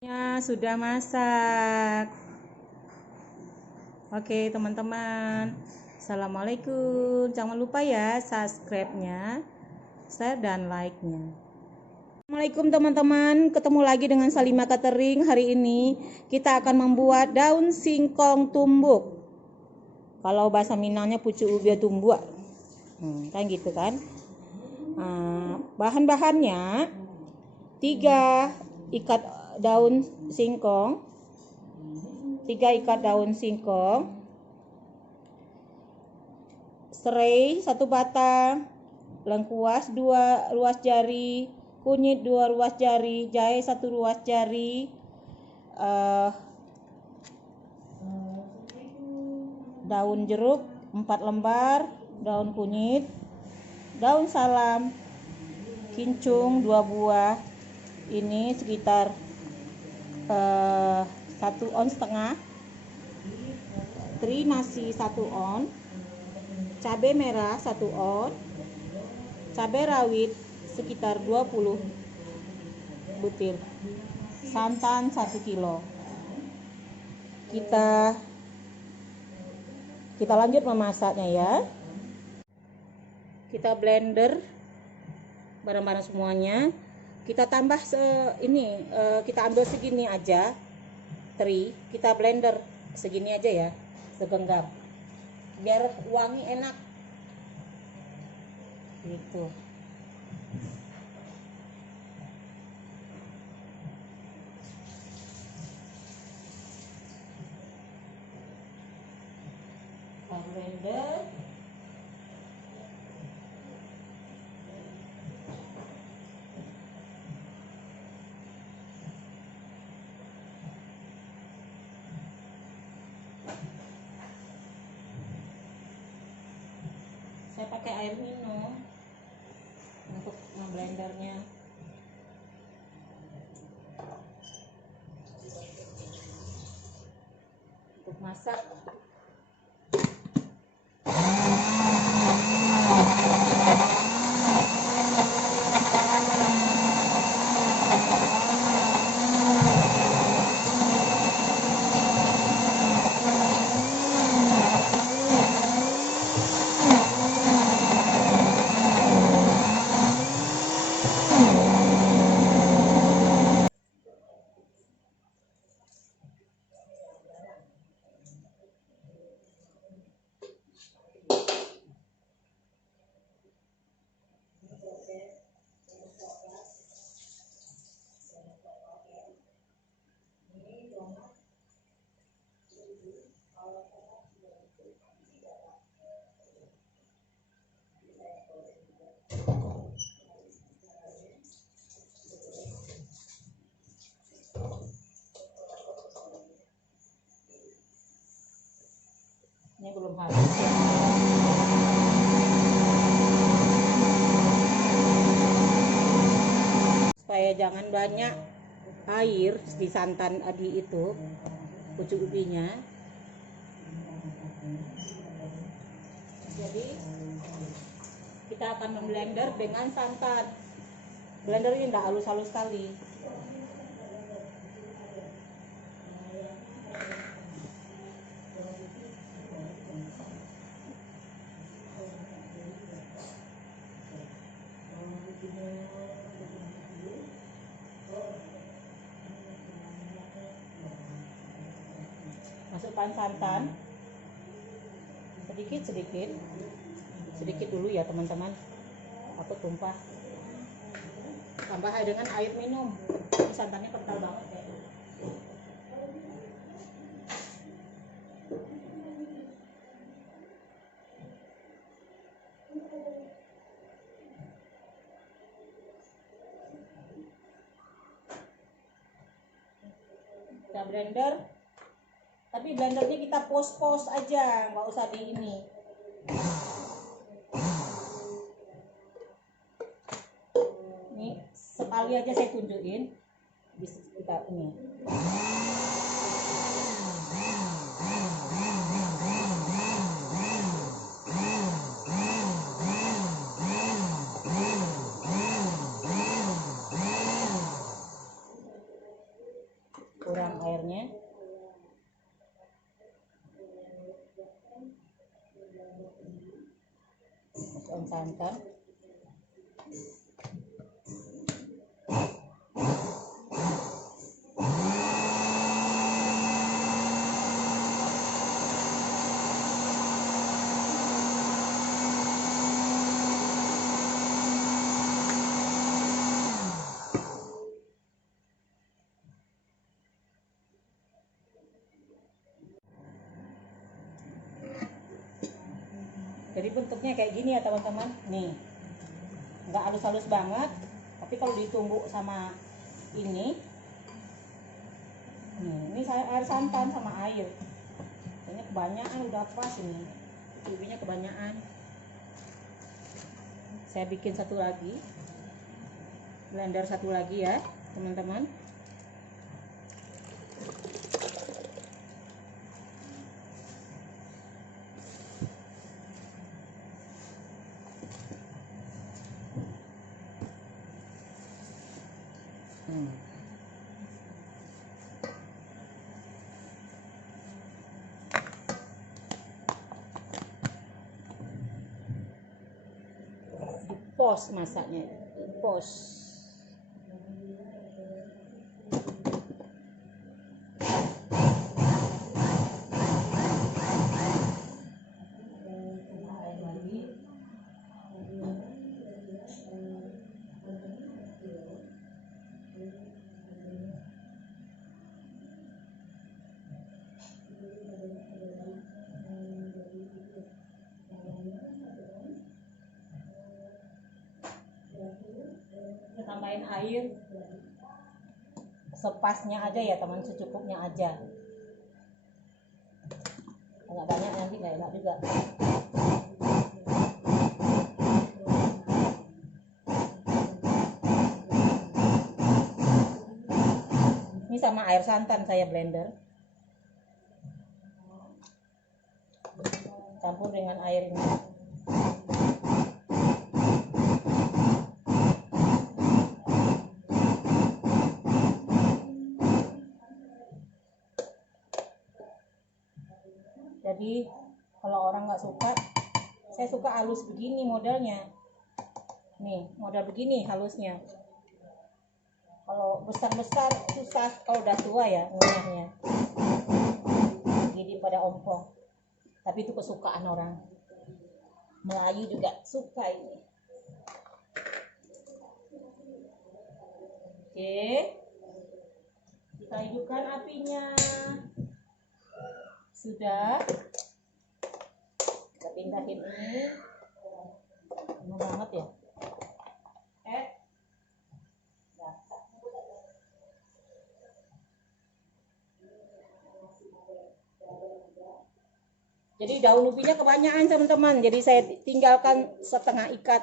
Ya, sudah masak. Oke, teman-teman. Assalamualaikum. Jangan lupa ya subscribe-nya, share dan like-nya. Assalamualaikum teman-teman. Ketemu lagi dengan Salima Catering. Hari ini kita akan membuat daun singkong tumbuk. Kalau bahasa Minangnya pucuk ubia tumbuk. Kan gitu kan. Bahan-bahannya 3 ikat daun singkong, 3 ikat daun singkong, serai 1 batang, lengkuas 2 ruas jari, kunyit 2 ruas jari, jahe 1 ruas jari, daun jeruk 4 lembar, daun kunyit, daun salam, kincung 2 buah, ini sekitar 1,5 ons, teri nasi 1 on, cabai merah 1 on, cabai rawit sekitar 20 butir, santan 1 kilo. Kita lanjut memasaknya ya. Kita blender barang-barang semuanya. Kita tambah kita ambil segini aja teri, kita blender segini aja ya, segenggam, biar wangi enak gitu. Kita blender. Saya pakai air minum untuk ngeblendernya. Untuk masak ini belum habis ya. Supaya jangan banyak air di santan tadi itu, pucuk ubinya. Jadi kita akan memblender dengan santan. Blender ini tidak halus-halus sekali. Masukkan santan sedikit dulu ya teman-teman, takut tumpah. Tambah dengan air minum. Ini santannya kental banget ya. Kita blender, tapi blendernya kita pos-pos aja, nggak usah di ini. Ini sekali aja saya tunjukin, bisa kita ini. kurang airnya. Masukkan santan. Jadi bentuknya kayak gini ya teman-teman. Nih, nggak halus-halus banget, tapi kalau ditumbuk sama ini saya air santan sama air. Ini kebanyakan, udah pas ini. Ubinya kebanyakan. Saya bikin satu lagi, blender satu lagi ya teman-teman. Pos masaknya, pos. Tambahin air sepasnya aja ya teman, secukupnya aja. Banyak nanti nggak enak juga. Ini sama air santan saya blender, campur dengan air ini. Jadi kalau orang nggak suka, saya suka halus begini modelnya. Nih model begini halusnya. Kalau besar-besar susah, kalau udah tua ya ngunyahnya. Jadi pada ompong. Tapi itu kesukaan orang. Melayu juga suka ini. Oke, kita hidupkan apinya. Sudah, kita pindahin ini. Lama banget ya. Jadi daun ubinya kebanyakan teman-teman, jadi saya tinggalkan setengah ikat.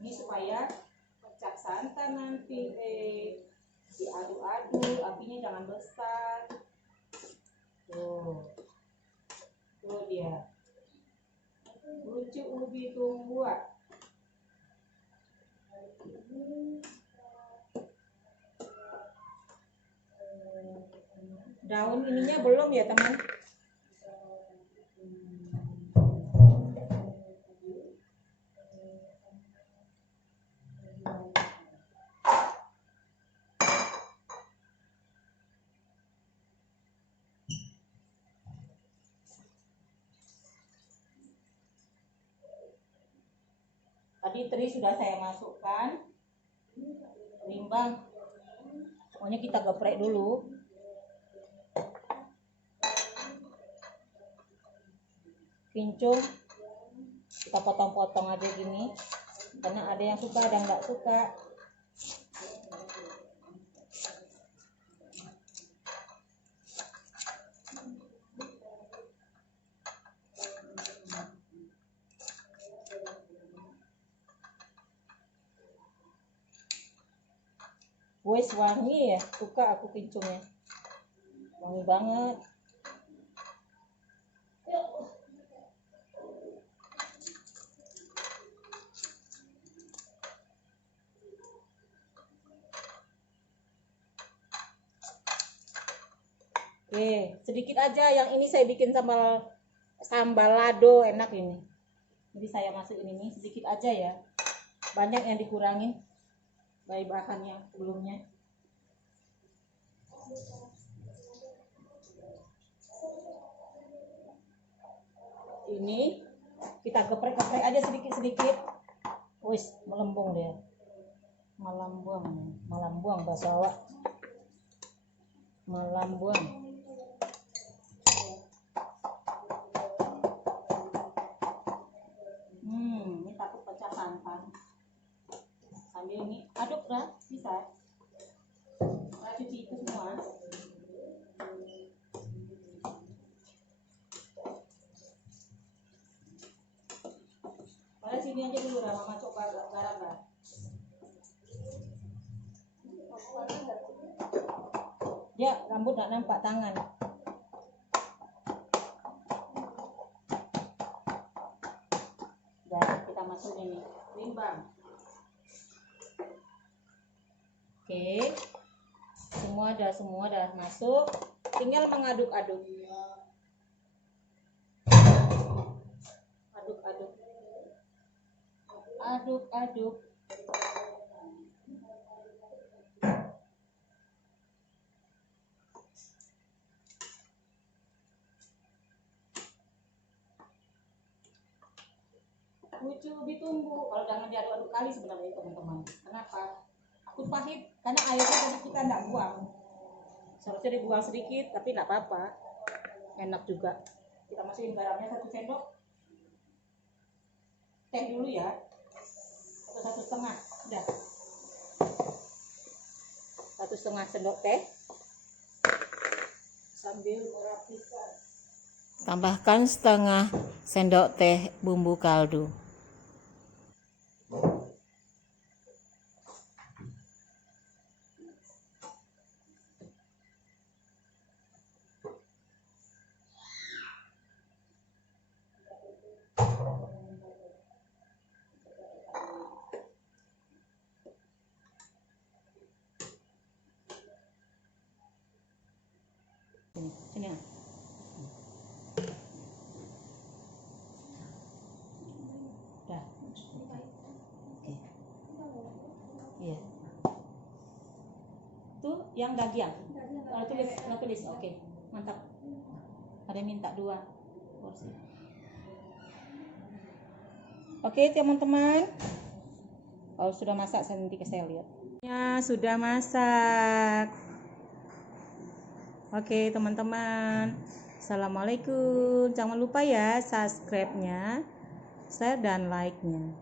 Ini supaya pecah santan nanti. Diaduk-aduk, apinya jangan besar. Tuh dia, lucu ubi tumbuhan. Daun ininya belum ya teman. Tadi teri sudah saya masukkan, rimbang, pokoknya kita geprek dulu. Pincung kita potong-potong aja gini, karena ada yang suka ada yang nggak suka. Wes wangi ya, suka aku kincungnya. Wangi banget. Oke, sedikit aja. Yang ini saya bikin sambal lado, enak ini. Jadi saya masukin ini sedikit aja ya. Banyak yang dikurangin dari bahan yang sebelumnya. Ini kita geprek-geprek aja sedikit-sedikit. Wis, melembung dia. Malambuang bahasa awak. Malambuang. Ini takut pecah santan. Sambil ini aduk lah, bisa. Kita cuci itu semua. Pada sini aja dulu, Mama coba garam lah. Ya, rambut gak nampak tangan. Nah, kita masukin ini timbang. Oke, semua dah masuk. Tinggal mengaduk-aduk. Aduk-aduk. Lucu ditunggu. Kalau jangan diaduk-aduk kali sebenarnya teman-teman. Kenapa? Aku pahit karena airnya tadi kita enggak buang. Seharusnya dibuang sedikit, tapi enggak apa-apa. Enak juga. Kita masukin garamnya 1 sendok. Teh dulu ya. Atau 1,5. Udah. 1,5 sendok teh. Sambil merapikan. Tambahkan setengah sendok teh bumbu kaldu. Sini ya. Dah. Oke. Iya. Tuh yang daging. Tulis. Oke. Mantap. Ada minta 2 porsi. Oke, teman-teman. Kalau sudah masak nanti saya lihat. Ya, sudah masak. Oke teman-teman, assalamualaikum. Jangan lupa ya subscribe-nya, share dan like-nya.